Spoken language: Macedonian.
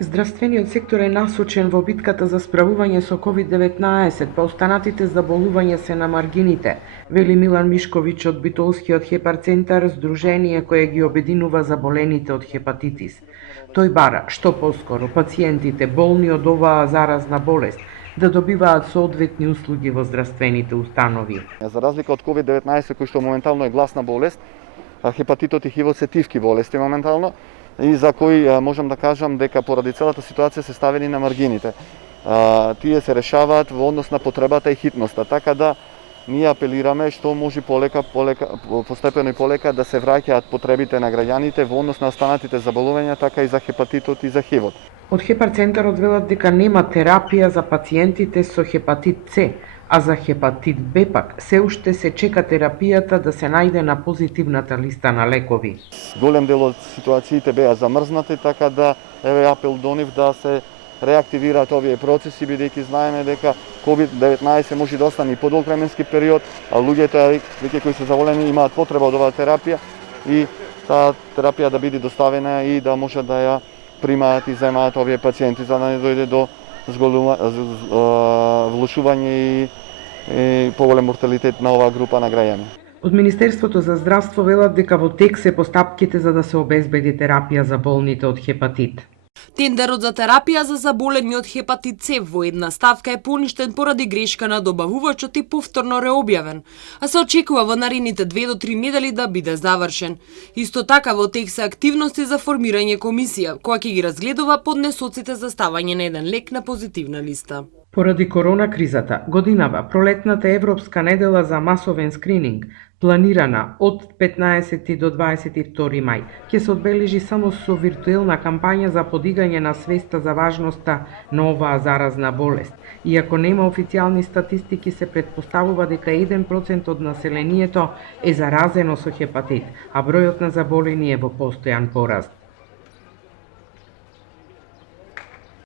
Здравствениот сектор е насочен во битката за справување со COVID-19, па останатите заболувања се на маргините, вели Милан Мишковиќ од Битолскиот хепарцентар, здружение кое ги обединува заболените од хепатитис. Тој бара што поскоро пациентите болни од оваа заразна болест да добиваат соодветни услуги во здравствените установи. За разлика од COVID-19 кој што моментално е гласна болест, хепатитот и хивот се тивки болести моментално и за кои можам да кажам дека поради целата ситуација се ставени на маргините. Тие се решаваат во однос на потребата и хитноста, така да ние апелираме што може постепено и полека да се враќаат потребите на граѓаните во однос на останатите заболувања, така и за хепатитот и за хивот. Од хепарцентарот велат дека нема терапија за пациентите со хепатит С, а за хепатит Б пак се уште се чека терапијата да се најде на позитивната листа на лекови. Голем дел од ситуациите беа замрзнати, така да еве апел до нив да се реактивираат овие процеси, бидејќи знаеме дека COVID-19 може да остане и подолг временски период, а луѓето веќе кои се заболени имаат потреба од оваа терапија и таа терапија да биде доставена и да може да ја примаат и земаат овие пациенти, за да не дојде до влошување и поголем морталитет на оваа група на граѓани. Од Министерството за здравство велат дека во тек се постапките за да се обезбеди терапија за болните од хепатит. Тендерот за терапија за заболени од хепатит С во една ставка е поништен поради грешка на добавувачот и повторно реобјавен, а се очекува во наредните 2 до 3 недели да биде завршен. Исто така во тек се активности за формирање комисија, која ќе ги разгледува поднесоците за ставање на еден лек на позитивна листа. Поради корона кризата, годинава пролетната европска недела за масовен скрининг, планирана од 15 до 22 мај, ќе се одбележи само со виртуелна кампања за подигање на свеста за важноста на оваа заразна болест. Иако нема официјални статистики, се претпоставува дека 1% од населението е заразено со хепатит, а бројот на заболени е во постојан пораст.